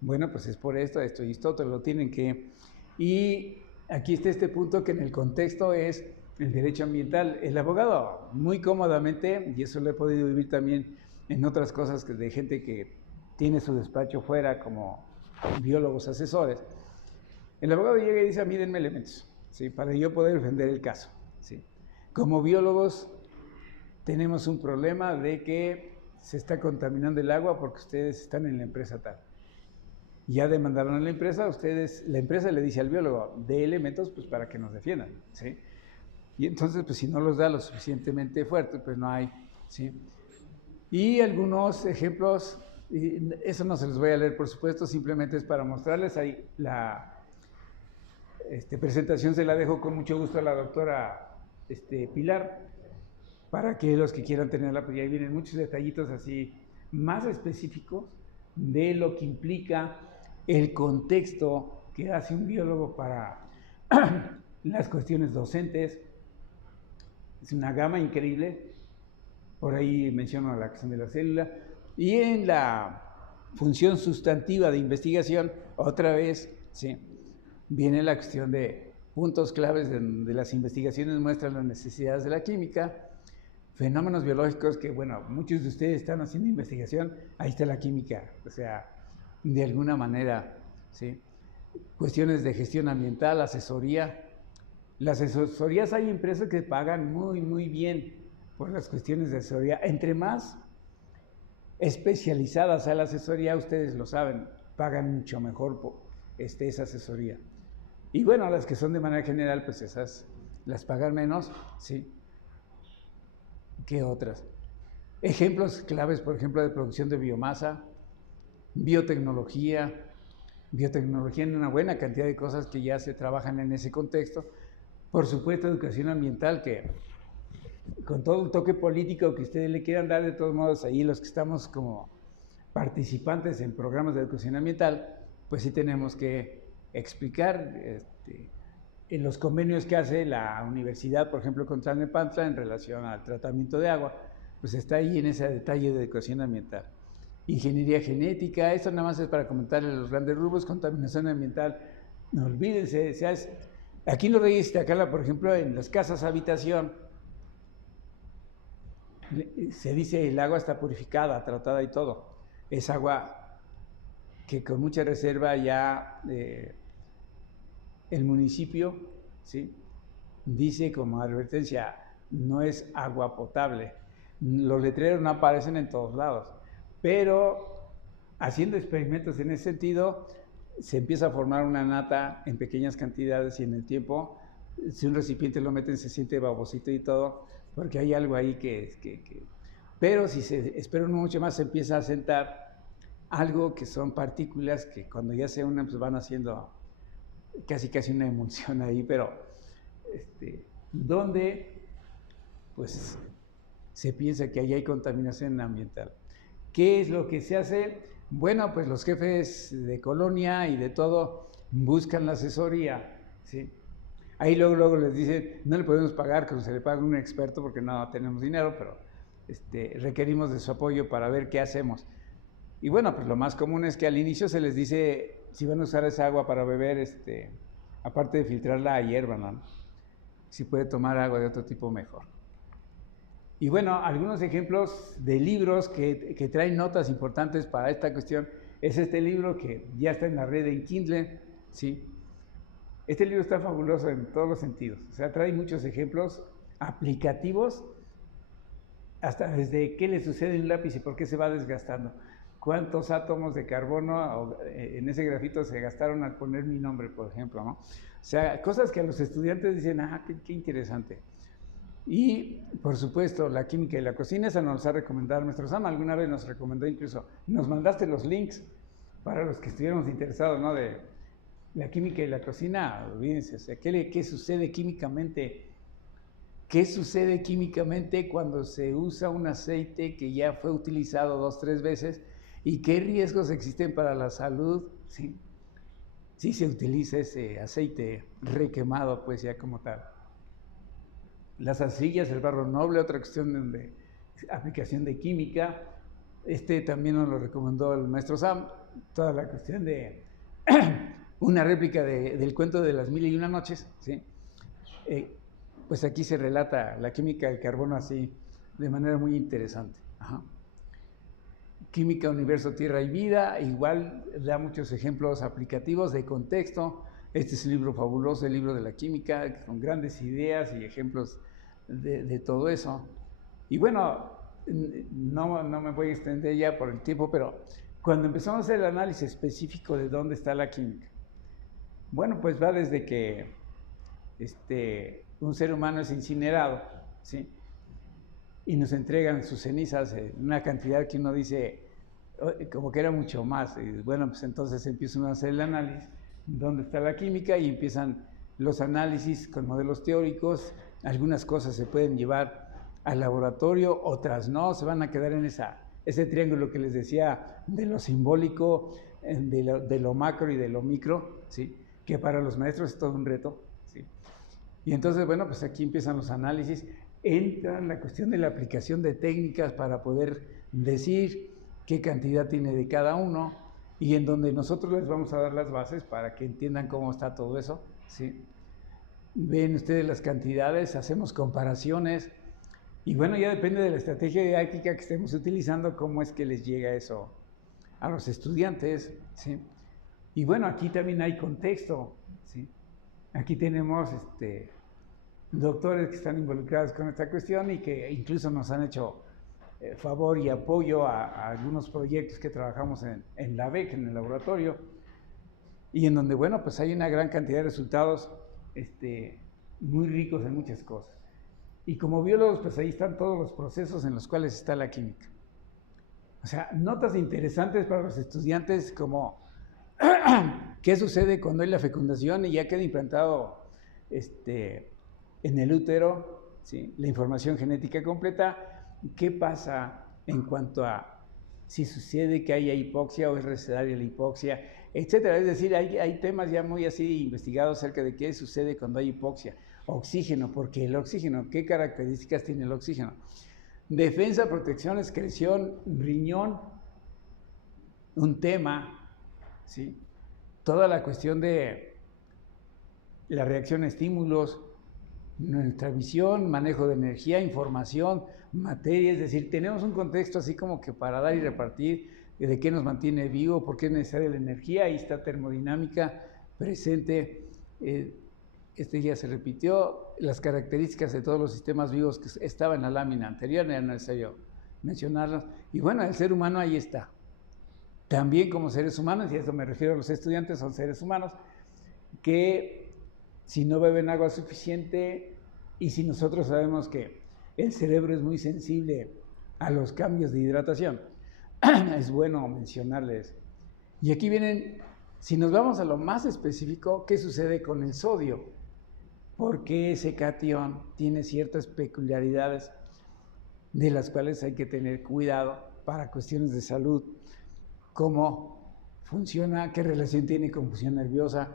Bueno, pues es por esto y esto, te lo tienen que... Y aquí está este punto que en el contexto es el derecho ambiental. El abogado, muy cómodamente, y eso lo he podido vivir también en otras cosas de gente que tiene su despacho fuera como biólogos asesores, el abogado llega y dice, a mí denme elementos, ¿sí? Para yo poder defender el caso, ¿sí? Como biólogos tenemos un problema de que se está contaminando el agua porque ustedes están en la empresa tal. Ya demandaron a la empresa, la empresa le dice al biólogo, de elementos pues para que nos defiendan, ¿sí? Y entonces pues si no los da lo suficientemente fuerte, pues no hay, ¿sí? Y algunos ejemplos, y eso no se los voy a leer por supuesto, simplemente es para mostrarles ahí la presentación, se la dejo con mucho gusto a la doctora Pilar, para que los que quieran tenerla, pues ahí vienen muchos detallitos así más específicos de lo que implica el contexto que hace un biólogo para las cuestiones docentes. Es una gama increíble. Por ahí menciono la cuestión de la célula. Y en la función sustantiva de investigación, otra vez, ¿sí?, viene la cuestión de puntos claves de las investigaciones, muestran las necesidades de la química, fenómenos biológicos que, bueno, muchos de ustedes están haciendo investigación, ahí está la química, o sea, de alguna manera, ¿sí? Cuestiones de gestión ambiental, asesoría. Las asesorías hay empresas que pagan muy, muy bien por las cuestiones de asesoría. Entre más especializada sea la asesoría, ustedes lo saben, pagan mucho mejor por esa asesoría. Y bueno, las que son de manera general, pues esas las pagan menos, ¿sí?, que otras. Ejemplos claves, por ejemplo, de producción de biomasa, biotecnología en una buena cantidad de cosas que ya se trabajan en ese contexto. Por supuesto, educación ambiental, que con todo el toque político que ustedes le quieran dar, de todos modos, ahí los que estamos como participantes en programas de educación ambiental, pues sí tenemos que explicar en los convenios que hace la universidad, por ejemplo, con Tlalnepantla en relación al tratamiento de agua, pues está ahí en ese detalle de educación ambiental. Ingeniería genética, esto nada más es para comentarles los grandes rubros. Contaminación ambiental, no olvídense, aquí en los Reyes de Iztacala, por ejemplo, en las casas habitación, se dice el agua está purificada, tratada y todo. Es agua que con mucha reserva ya el municipio, ¿sí?, dice como advertencia, no es agua potable. Los letreros no aparecen en todos lados, pero haciendo experimentos en ese sentido, se empieza a formar una nata en pequeñas cantidades y en el tiempo, si un recipiente lo meten, se siente babosito y todo, porque hay algo ahí pero si se espera mucho más, se empieza a sentar algo que son partículas que cuando ya se unen, pues van haciendo casi una emulsión ahí, pero donde pues se piensa que ahí hay contaminación ambiental. ¿Qué es lo que se hace? Bueno, pues los jefes de colonia y de todo buscan la asesoría, ¿sí? Ahí luego les dicen, no le podemos pagar como se le paga a un experto porque no tenemos dinero, pero requerimos de su apoyo para ver qué hacemos. Y bueno, pues lo más común es que al inicio se les dice si van a usar esa agua para beber, aparte de filtrarla a hierba, ¿no? Si puede tomar agua de otro tipo, mejor. Y bueno, algunos ejemplos de libros que traen notas importantes para esta cuestión es este libro que ya está en la red en Kindle, ¿sí? Este libro está fabuloso en todos los sentidos, o sea, trae muchos ejemplos aplicativos, hasta desde qué le sucede a un lápiz y por qué se va desgastando. ¿Cuántos átomos de carbono en ese grafito se gastaron al poner mi nombre, por ejemplo, ¿no? O sea, cosas que a los estudiantes dicen, qué interesante. Y, por supuesto, la química y la cocina, esa nos ha recomendado nuestro Sam, alguna vez nos recomendó incluso, nos mandaste los links para los que estuviéramos interesados, ¿no? De la química y la cocina, olvídense, o sea, ¿qué sucede químicamente? ¿Qué sucede químicamente cuando se usa un aceite que ya fue utilizado 2 o 3 veces? ¿Y qué riesgos existen para la salud si se utiliza ese aceite requemado, pues ya como tal? Las arcillas, el barro noble, otra cuestión de aplicación de química. También nos lo recomendó el maestro Sam, toda la cuestión de una réplica del cuento de las 1001 noches, ¿sí? Pues aquí se relata la química del carbono así, de manera muy interesante. Ajá. Química, universo, tierra y vida, igual da muchos ejemplos aplicativos de contexto. Este es un libro fabuloso, el libro de la química, con grandes ideas y ejemplos de todo eso. Y bueno, no me voy a extender ya por el tiempo, pero cuando empezamos a hacer el análisis específico de dónde está la química, bueno, pues va desde que un ser humano es incinerado, ¿sí? Y nos entregan sus cenizas en una cantidad que uno dice, como que era mucho más. Y bueno, pues entonces empiezan a hacer el análisis, dónde está la química, y empiezan los análisis con modelos teóricos. Algunas cosas se pueden llevar al laboratorio, otras no, se van a quedar en ese triángulo que les decía de lo simbólico, de lo macro y de lo micro, ¿sí? Que para los maestros es todo un reto, ¿sí? Y entonces, bueno, pues aquí empiezan los análisis, entra la cuestión de la aplicación de técnicas para poder decir qué cantidad tiene de cada uno, y en donde nosotros les vamos a dar las bases para que entiendan cómo está todo eso, ¿sí? Ven ustedes las cantidades, hacemos comparaciones, y bueno, ya depende de la estrategia didáctica que estemos utilizando, cómo es que les llega eso a los estudiantes, ¿sí? Y bueno, aquí también hay contexto, ¿sí? Aquí tenemos doctores que están involucrados con esta cuestión y que incluso nos han hecho favor y apoyo a algunos proyectos que trabajamos en la BEC, en el laboratorio, y en donde, bueno, pues hay una gran cantidad de resultados muy ricos en muchas cosas. Y como biólogos, pues ahí están todos los procesos en los cuales está la química. O sea, notas interesantes para los estudiantes como qué sucede cuando hay la fecundación y ya queda implantado en el útero, ¿sí? La información genética completa. ¿Qué pasa en cuanto a si sucede que haya hipoxia o es necesaria la hipoxia, etcétera? Es decir, hay temas ya muy así investigados acerca de qué sucede cuando hay hipoxia. Oxígeno, porque el oxígeno, ¿qué características tiene el oxígeno? Defensa, protección, excreción, riñón, un tema, ¿sí? Toda la cuestión de la reacción a estímulos, nuestra visión, manejo de energía, información, materia, es decir, tenemos un contexto así como que para dar y repartir de qué nos mantiene vivo, por qué es necesaria la energía. Ahí está termodinámica presente, este ya se repitió, las características de todos los sistemas vivos que estaban en la lámina anterior, no era necesario mencionarlas. Y bueno, el ser humano ahí está. También como seres humanos, y a eso me refiero a los estudiantes, son seres humanos, que si no beben agua suficiente y si nosotros sabemos que el cerebro es muy sensible a los cambios de hidratación, es bueno mencionarles. Y aquí vienen, si nos vamos a lo más específico, ¿qué sucede con el sodio? Porque ese catión tiene ciertas peculiaridades de las cuales hay que tener cuidado para cuestiones de salud, cómo funciona, qué relación tiene con función nerviosa,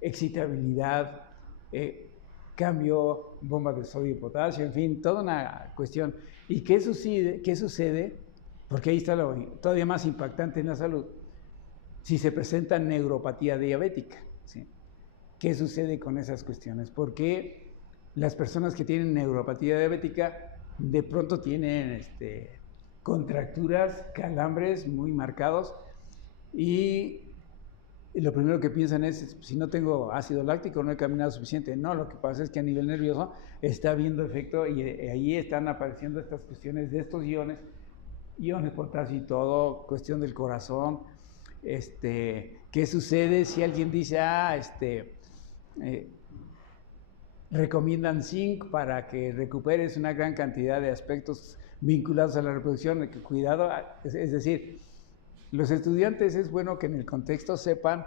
excitabilidad, cambio, bomba de sodio y potasio, en fin, toda una cuestión. ¿Y qué sucede? Porque ahí está lo todavía más impactante en la salud. Si se presenta neuropatía diabética, ¿sí? ¿Qué sucede con esas cuestiones? Porque las personas que tienen neuropatía diabética de pronto tienen contracturas, calambres muy marcados y lo primero que piensan es, si no tengo ácido láctico, no he caminado suficiente. No, lo que pasa es que a nivel nervioso está habiendo efecto y ahí están apareciendo estas cuestiones de estos iones, potasio y todo, cuestión del corazón. ¿Qué sucede si alguien dice, recomiendan zinc para que recuperes una gran cantidad de aspectos vinculados a la reproducción? Cuidado, es decir, los estudiantes es bueno que en el contexto sepan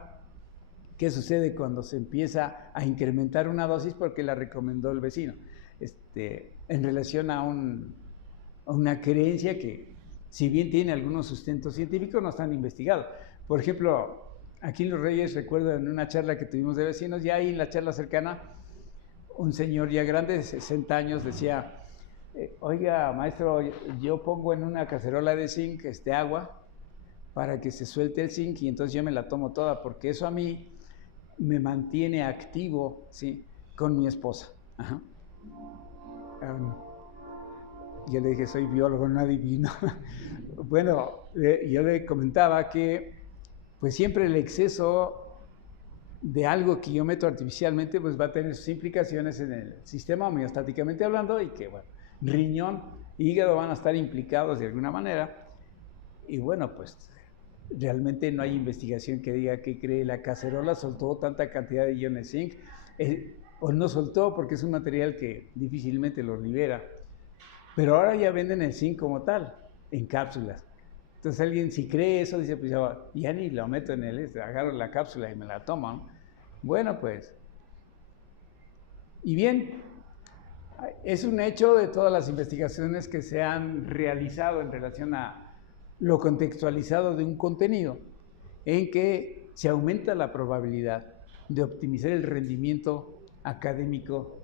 qué sucede cuando se empieza a incrementar una dosis porque la recomendó el vecino, en relación a una creencia que, si bien tiene algunos sustentos científicos, no están investigados. Por ejemplo, aquí en Los Reyes, recuerdo en una charla que tuvimos de vecinos, ya ahí en la charla cercana, un señor ya grande, de 60 años, decía, oiga, maestro, yo pongo en una cacerola de zinc agua para que se suelte el zinc y entonces yo me la tomo toda, porque eso a mí me mantiene activo, ¿sí?, con mi esposa. Ajá. Yo le dije, soy biólogo, no adivino. Bueno, yo le comentaba que pues siempre el exceso de algo que yo meto artificialmente pues va a tener sus implicaciones en el sistema homeostáticamente hablando, y que bueno, riñón, hígado van a estar implicados de alguna manera. Y bueno, pues realmente no hay investigación que diga que cree la cacerola soltó tanta cantidad de iones zinc, o no soltó porque es un material que difícilmente lo libera. Pero ahora ya venden el zinc como tal, en cápsulas. Entonces alguien, si cree eso, dice, pues ya ni lo meto en agarro la cápsula y me la tomo, ¿no? Bueno, pues. Y bien, es un hecho de todas las investigaciones que se han realizado en relación a lo contextualizado de un contenido, en que se aumenta la probabilidad de optimizar el rendimiento académico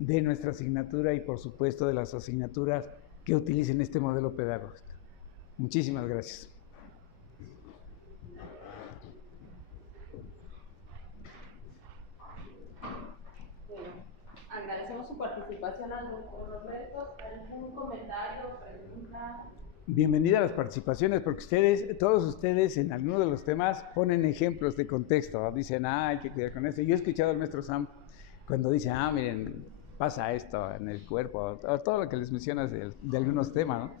de nuestra asignatura y, por supuesto, de las asignaturas que utilicen este modelo pedagógico. Muchísimas gracias. Bueno, agradecemos su participación. Roberto, ¿algún comentario, pregunta? Bienvenida a las participaciones, porque todos ustedes en alguno de los temas ponen ejemplos de contexto, ¿no? Dicen, hay que cuidar con esto. Yo he escuchado al maestro Sam cuando dice, miren, pasa esto en el cuerpo, o todo lo que les mencionas de algunos temas, ¿no?